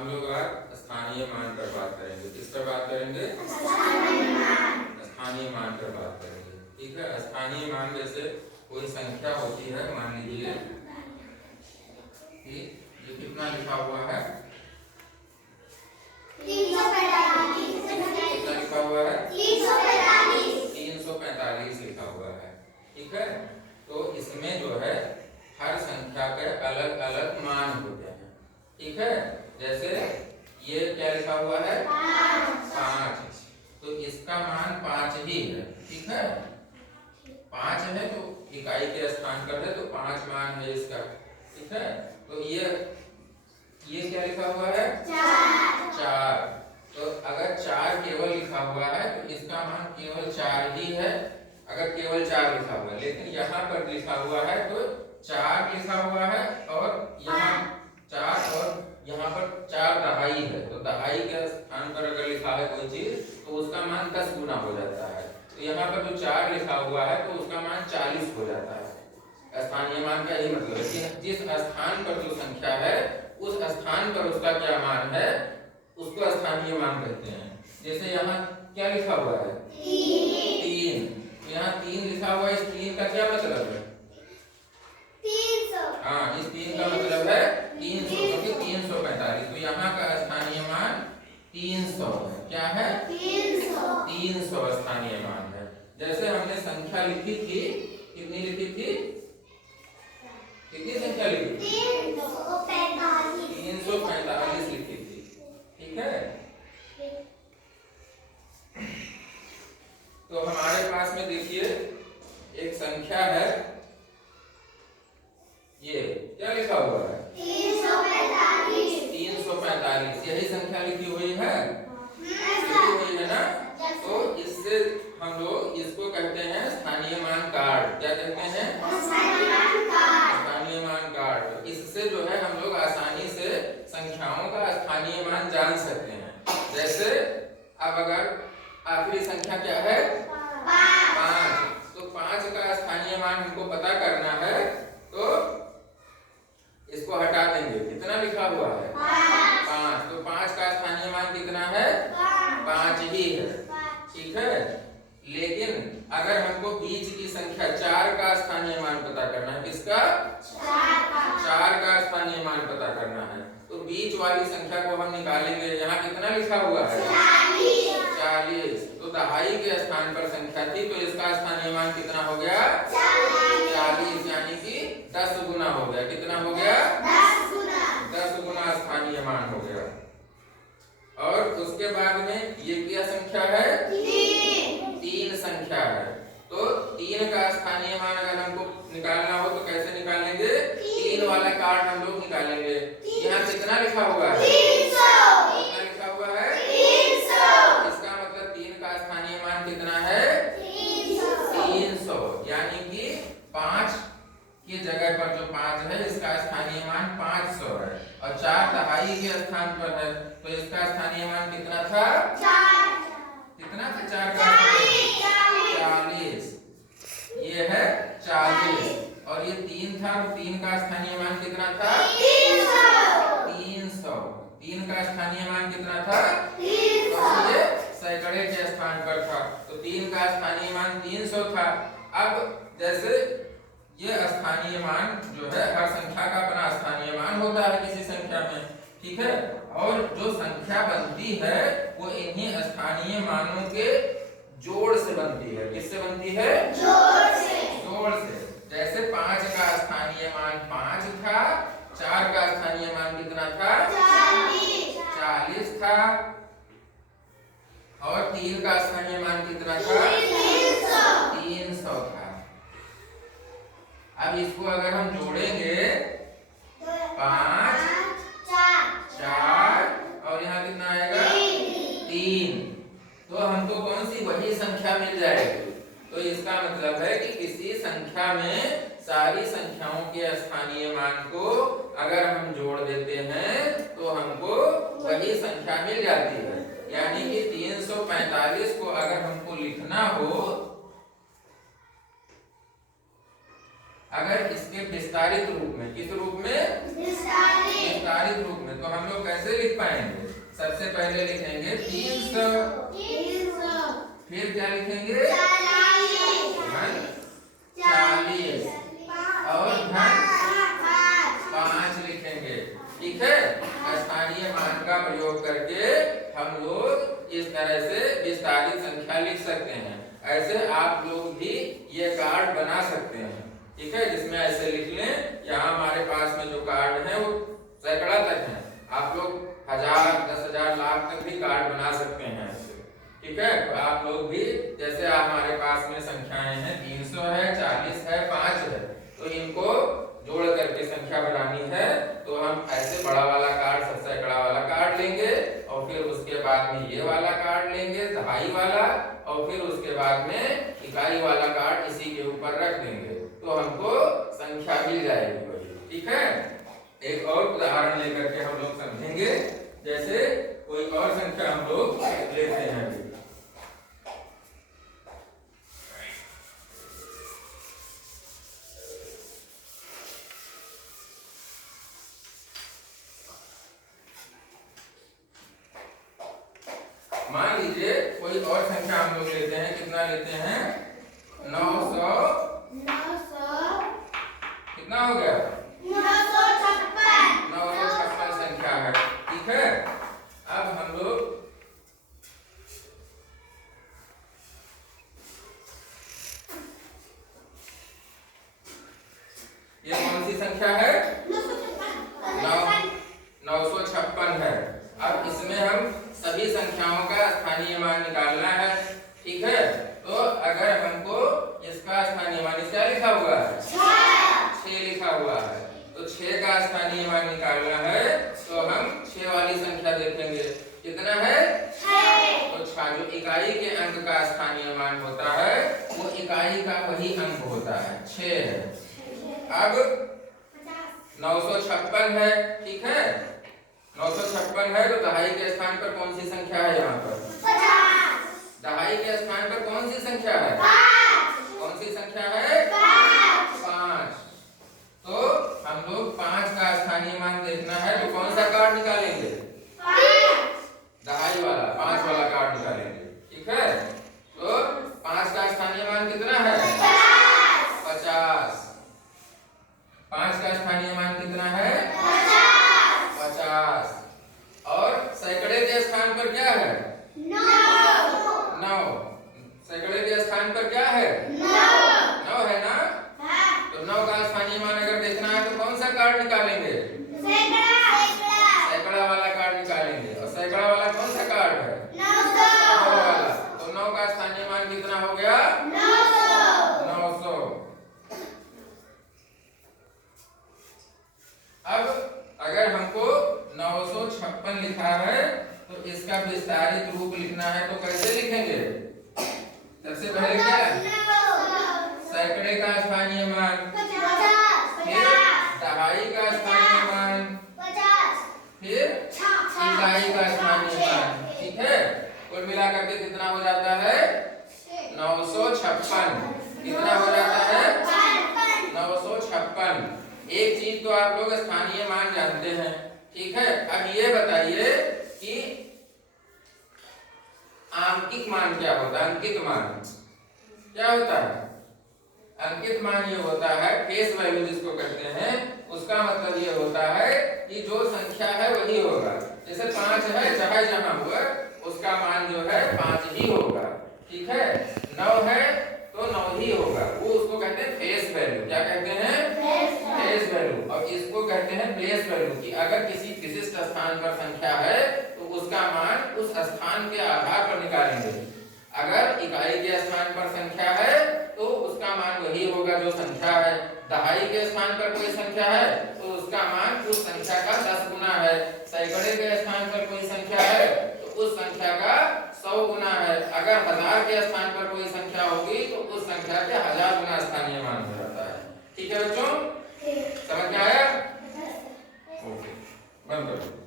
हम लोग आज स्थानीय मान पर बात करेंगे। किस पर बात करेंगे? स्थानीय मान पर बात करेंगे। ठीक है। स्थानीय मान जैसे कोई संख्या होती है, मान लीजिए कि ये कितना लिखा हुआ है? 345। कितना लिखा हुआ है? 345 लिखा हुआ है। ठीक है। तो इसमें जो है हर संख्या के अलग अलग मान होते हैं। ठीक है। जैसे ये क्या लिखा हुआ है? 5। तो इसका मान 5 ही है। ठीक है। 5 है तो इकाई के स्थान पर है तो 5 मान है इसका। ठीक है। तो ये क्या लिखा हुआ है? 4। तो अगर 4 केवल लिखा हुआ है तो इसका मान केवल 4 ही है, अगर केवल 4 लिखा हुआ है। लेकिन यहाँ पर लिखा हुआ है तो 4 लिखा हुआ है और यहाँ 4 और यहाँ पर 4 दहाई है। तो दहाई के स्थान पर अगर लिखा है कोई चीज तो उसका मान 10 गुना हो जाता है। तो यहाँ पर जो 4 लिखा हुआ है तो उसका मान 40 हो जाता है। स्थानीय मान का यही मतलब है कि जिस स्थान पर जो संख्या है उस स्थान पर उसका क्या मान है उसको स्थानीय मान कहते हैं। जैसे यहाँ क्या लिखा हुआ है? 3। तो यहाँ 3 लिखा हुआ है। इस 3 का क्या मतलब है? 300। हाँ, इस 3 का मतलब है 300 क्योंकि 345। तो यहाँ का स्थानीय मान 300 है। क्या है? 300 स्थानीय मान है। जैसे हमने संख्या लिखी थी, कितनी लिखी थी? कितनी संख्या लिखी थी? 345 लिखी थी। ठीक है। तो हमारे पास में देखिए एक संख्या है, ये क्या लिखा हुआ है? 345। यही संख्या लिखी हुई है, लिखी हुई है ना। तो इससे हम लोग इसको कहते हैं स्थानीय मान कार्ड। क्या कहते हैं? स्थानीय मान कार्ड। इससे जो है हम लोग आसानी से संख्याओं का स्थानीय मान जान सकते हैं। जैसे अब अगर आखिरी संख्या क्या है? 5। तो 5 का स्थानीय मान हमको पता करना है तो इसको हटा देंगे। कितना लिखा हुआ है? 5। तो 5 का स्थानीय मान कितना है? 5 ही है। ठीक है। लेकिन अगर हमको बीच की संख्या 4 का स्थानीय मान पता करना है, किसका? 4 का स्थानीय मान पता करना है, तो बीच वाली संख्या को हम निकालेंगे। यहाँ कितना लिखा हुआ है? 40। तो दहाई के स्थान पर संख्या थी तो इसका स्थानीय मान कितना हो गया? 40, यानी कि 10 गुना हो गया। कितना हो गया? 10 गुना स्थानीय मान हो गया। और उसके बाद में ये क्या संख्या है? 3 संख्या है। तो 3 का स्थानीय मान अगर हमको निकालना हो तो कैसे निकालेंगे? 3 वाला कार्ड हम लोग निकालेंगे। यहाँ कितना लिखा हुआ है? 300। कितना लिखा हुआ है? 300। इसका मतलब 3 का स्थानीय मान कितना है? 300। यानी कि 5 की जगह पर जो 5 है इसका स्थानीय मान 500 है और 4 दहाई के स्थान पर है तो इसका स्थानीय मान कितना था? कितना था? 4 का 40। ये है 40 और ये 3 था। 3 का स्थानीय मान कितना था? 300। 3 का स्थानीय मान कितना था? 300। ये सैकड़े के स्थान पर था तो 3 का स्थानीय मान 300 था। अब जैसे ये स्थानीय मान जो है हर संख्या का अपना स्थानीय मान होता है किसी संख्या में। ठीक है। और जो संख्या बनती है वो इन्हीं स्थानीय मानों के जोड़ से बनती है। किससे बनती है? जोड़ से। जैसे 5 का स्थानीय मान 5 था, 4 का स्थानीय मान कितना था? 40 था और 3 का स्थानीय मान कितना था? 300 था। अब इसको अगर हम जोड़ेंगे 5 4 और यहाँ कितना आएगा? 3। तो हमको कौन सी वही संख्या मिल जाएगी। तो इसका मतलब है कि किसी संख्या में सारी संख्याओं के स्थानीय मान को अगर हम जोड़ देते हैं तो हमको वही संख्या मिल जाती है। यानी कि 345 को अगर हमको लिखना हो, अगर इसके विस्तारित रूप में, किस रूप में? विस्तारित रूप में, तो हम हम लोग कैसे लिख पाएंगे? सबसे पहले लिखेंगे 300, फिर क्या लिखेंगे? धन 40 और धन 5 लिखेंगे। ठीक है, स्थानीय मान का प्रयोग करके हम लोग इस तरह से विस्तारित संख्या लिख सकते हैं। ऐसे आप लोग भी ये कार्ड बना सकते हैं। ठीक है, जिसमें ऐसे लिख लें। यहाँ हमारे पास में जो कार्ड है वो सैकड़ा तक है, आप लोग 1000, 10,000, लाख तक भी कार्ड बना सकते हैं ऐसे। ठीक है, तो आप लोग भी जैसे हमारे पास में संख्याएं हैं 300 है, 40 है, 5 है, तो इनको जोड़ करके संख्या बनानी है तो हम ऐसे बड़ा वाला कार्ड, सैकड़ा वाला कार्ड लेंगे और फिर उसके बाद में ये वाला कार्ड लेंगे, दहाई वाला, और फिर उसके बाद में इकाई वाला कार्ड इसी के ऊपर रख देंगे तो हमको संख्या मिल जाएगी। ठीक है, एक और उदाहरण लेकर के हम लोग समझेंगे। जैसे कोई और संख्या हम लोग लेते हैं। मान लीजिए कोई और संख्या हम लोग लेते हैं। कितना लेते हैं? 900। कितना हो गया? 956 संख्या है। ठीक है, अब हम लोग ये कौन सी संख्या है? 956 है। अब इसमें हम सभी संख्याओं का स्थानीय मान निकालना है। ठीक है, तो अगर हमको इसका स्थानीय मान क्या लिखा हुआ है? 6 लिखा हुआ है, तो 6 का स्थानीय मान निकालना है तो हम 6 वाली संख्या देखेंगे। कितना है? 6। तो 6 जो इकाई के अंक का स्थानीय मान होता है वो इकाई का वही अंक होता है, 6 है। अब 956 है। ठीक है, 956 है तो दहाई के स्थान पर कौन सी संख्या है? यहाँ पर 50। दहाई के स्थान पर कौन सी संख्या है? 5। कौन सी संख्या है? 5। तो हम लोग 5 का स्थानीय मान देखना है तो कौन सा कार्ड निकालेंगे? दहाई वाला, 5 वाला कार्ड निकालेंगे। ठीक है, तो 5 का स्थानीय मान कितना है? 50। 5 का स्थानीय मान कितना है? 50। और सैकड़े के स्थान पर क्या है? 9। सैकड़े के स्थान पर क्या है? 9 है ना? तो 9 का स्थानीय मान अगर देखना है तो कौन सा कार्ड निकालेंगे? सैकड़ा वाला कार्ड निकालेंगे। और सैकड़ा वाला कौन सा कार्ड है? 9 वाला। तो 9 का स्थानीय मान कितना हो गया? 900। अब अगर हमको 956 लिखा है तो इसका विस्तारित रूप लिखना है तो कैसे लिखेंगे? सबसे पहले क्या है? सैकड़े का स्थानीय मान, फिर दहाई का स्थानीय मान, फिर इकाई का स्थानीय मान। ठीक है, कुल मिला करके कितना हो जाता है? 956। कितना हो जाता है? 956। एक चीज तो आप लोग स्थानीय मान जानते हैं। ठीक है, अब ये बताइए कि आंकिक मान क्या होता है? अंकित मान क्या होता है? अंकित मान ये होता है, फेस वैल्यू जिसको कहते हैं, उसका मतलब ये होता है कि जो संख्या है वही होगा। जैसे 5 है, चाहे जहां हुआ उसका मान जो है 5 ही होगा। ठीक है, 9 है तो 9 ही होगा। वो उसको कहते हैं फेस वैल्यू। क्या कहते हैं? Face value. और इसको कहते हैं प्लेस वैल्यू, कि अगर किसी विशिष्ट स्थान पर संख्या है तो उसका मान उस स्थान के आधार पर निकालेंगे। अगर इकाई के स्थान पर संख्या है तो उसका मान वही होगा जो संख्या है। दहाई के स्थान पर कोई संख्या है तो उसका मान उस संख्या का 10 गुना है। सैकड़े के स्थान पर कोई संख्या है तो उस संख्या का 100 गुना है। अगर 1000 के स्थान पर कोई संख्या होगी तो उस संख्या के 1000 गुना स्थानीय मान हो जाता है। ठीक है बच्चों, समझ में आया? ओके, बंद करो।